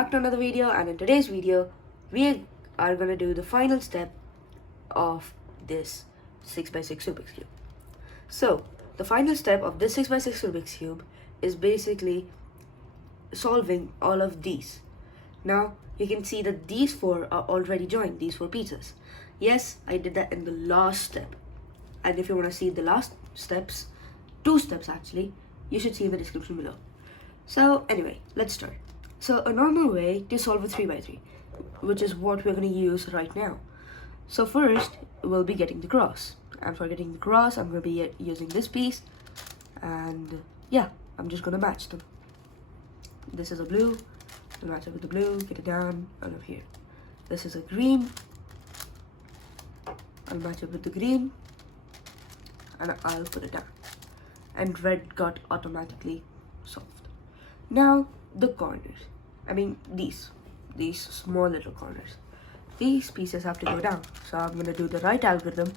back to another video, and in today's video we are gonna do the final step of this 6x6 Rubik's Cube. So the final step of this 6x6 Rubik's Cube is basically solving all of these. Now you can see that these four are already joined, these four pieces. Yes, I did that in the last step, and if you want to see the last steps, 2 steps actually, you should see in the description below. So anyway, let's start. So a normal way to solve a 3x3, which is what we're going to use right now. So first, we'll be getting the cross. And for getting the cross, I'm going to be using this piece. And yeah, I'm just going to match them. This is a blue. I'll match it with the blue, get it down out of here. This is a green. I'll match it with the green. And I'll put it down. And red got automatically solved. Now, the corners. I mean, these small little corners. These pieces have to go down. So I'm going to do the right algorithm.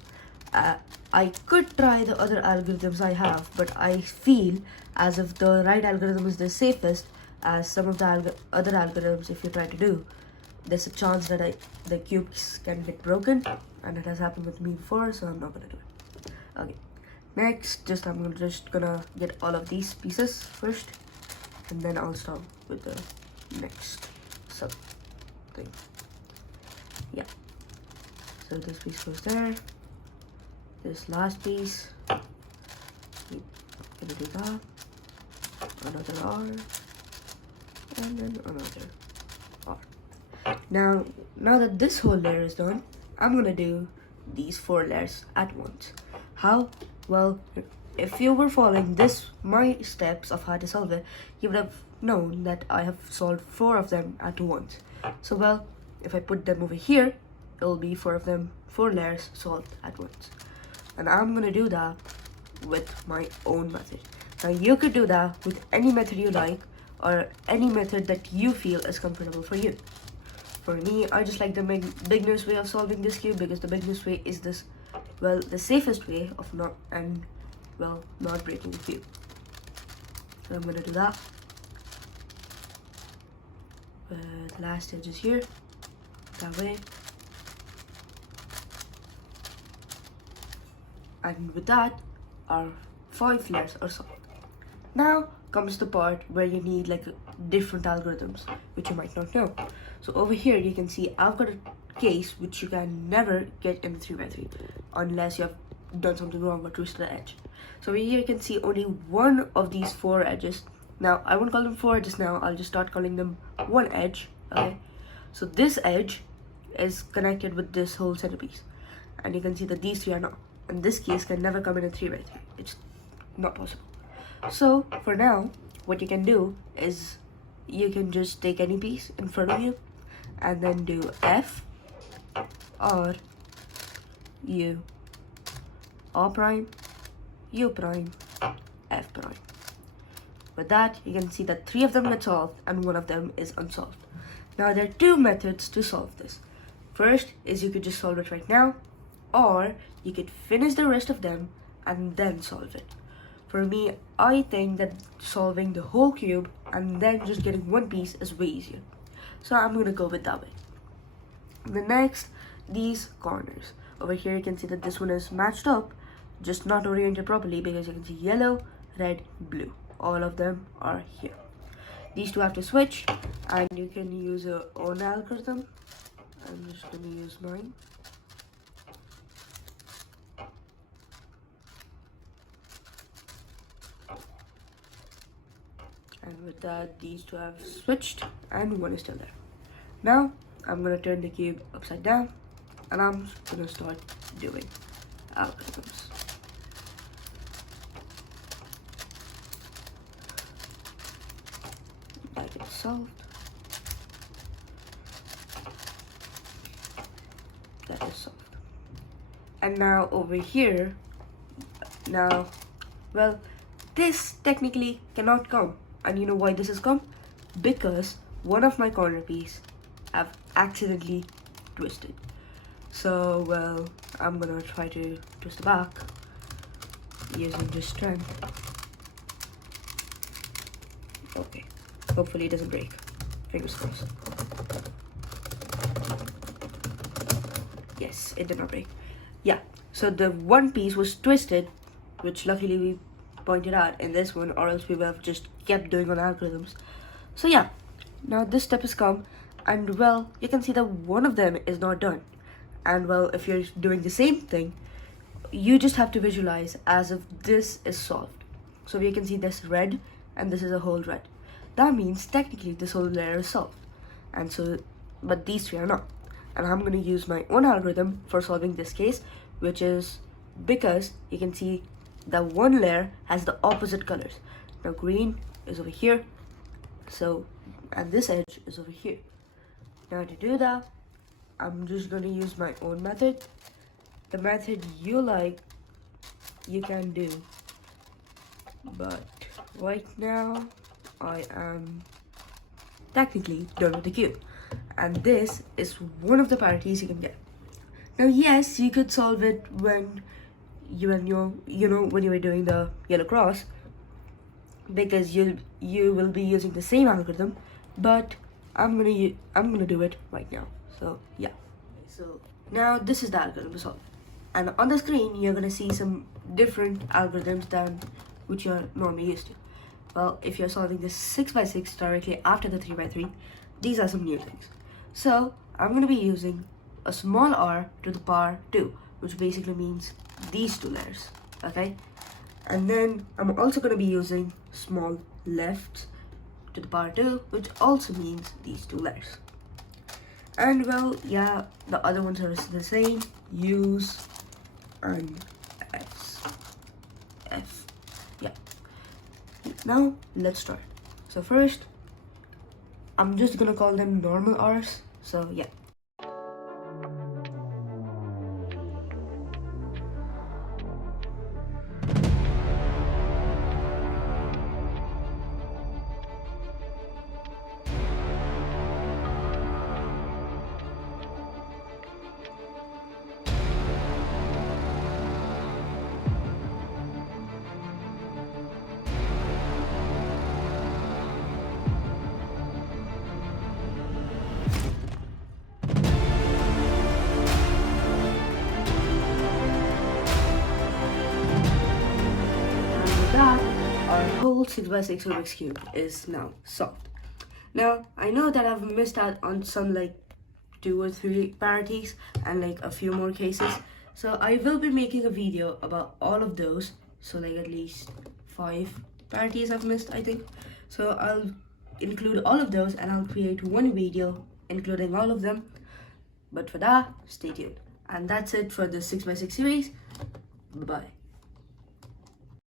I could try the other algorithms I have, but I feel as if the right algorithm is the safest, as some of the other algorithms, if you try to do, there's a chance that the cubes can get broken, and it has happened with me before, so I'm not going to do it. Okay, next, I'm just gonna get all of these pieces first, and then I'll start with the next sub thing. Yeah, so this piece goes there. This last piece, I'm gonna do that. Another R, and then another R. Now that this whole layer is done, I'm gonna do these 4 layers at once. How? Well, if you were following my steps of how to solve it, you would have known that I have solved 4 of them at once. So well, if I put them over here, it will be 4 of them, 4 layers solved at once. And I'm gonna do that with my own method. Now you could do that with any method you like, or any method that you feel is comfortable for you. For me, I just like the beginner's way of solving this cube, because the beginner's way is the safest way of not breaking the cube. So I'm gonna do that. The last edge is here, that way. And with that, our 5 layers are solved. Now comes the part where you need different algorithms, which you might not know. So over here you can see I've got a case which you can never get in the 3x3 unless you have done something wrong or twisted the edge. So over here you can see only one of these 4 edges. Now I won't call them 4 edges now, I'll just start calling them 1 edge. Okay, so this edge is connected with this whole centerpiece, and you can see that these 3 are not. And this case can never come in a 3x3. It's not possible. So for now, what you can do is you can just take any piece in front of you and then do F, R, U, R prime, U prime, F prime. With that, you can see that 3 of them get solved and 1 of them is unsolved. Now there are 2 methods to solve this. First is you could just solve it right now, or you could finish the rest of them and then solve it. For me, I think that solving the whole cube and then just getting 1 piece is way easier. So I'm gonna go with that way. The next, these corners. Over here you can see that this one is matched up, just not oriented properly, because you can see yellow, red, blue. All of them are here. These 2 have to switch, and you can use your own algorithm. I'm just gonna use mine. And with that, these 2 have switched and 1 is still there. Now, I'm going to turn the cube upside down, and I'm going to start doing algorithms. That gets solved. That is solved. And now over here, this technically cannot come. And you know why this has come? Because one of my corner piece I've accidentally twisted. So well, I'm gonna try to twist it back using this strength. Okay, hopefully it doesn't break. Fingers crossed. Yes, it did not break. Yeah, so the one piece was twisted, which luckily we pointed out in this one, or else we would have just kept doing on algorithms. So yeah, now this step has come, and well, you can see that one of them is not done. And well, if you're doing the same thing, you just have to visualize as if this is solved. So you can see this red, and this is a whole red. That means technically this whole layer is solved. And so, but these three are not. And I'm going to use my own algorithm for solving this case, which is because you can see that one layer has the opposite colors. Now green is over here, so, and this edge is over here. Now to do that, I'm just going to use my own method. The method you like, you can do. But right now, I am technically done with the cube. And this is one of the parities you can get. Now yes, you could solve it when you were doing the yellow cross, because you will be using the same algorithm, but I'm gonna do it right now. So yeah. So now this is the algorithm to solve. And on the screen, you're gonna see some different algorithms than which you're normally used to. Well, if you're solving this 6x6 directly after the 3x3, these are some new things. So I'm gonna be using a small r to the power 2, which basically means these two layers, okay? And then I'm also gonna be using small left to the power 2, which also means these two layers. And well, yeah, the other ones are the same, U's and F's. F, yeah. Now, let's start. So first, I'm just gonna call them normal R's, so yeah. That, our whole 6x6 Rubik's Cube is now solved. Now, I know that I've missed out on some like 2 or 3 parities and like a few more cases. So I will be making a video about all of those. So like at least 5 parities I've missed, I think. So I'll include all of those and I'll create one video including all of them. But for that, stay tuned. And that's it for the 6x6 series. Bye-bye.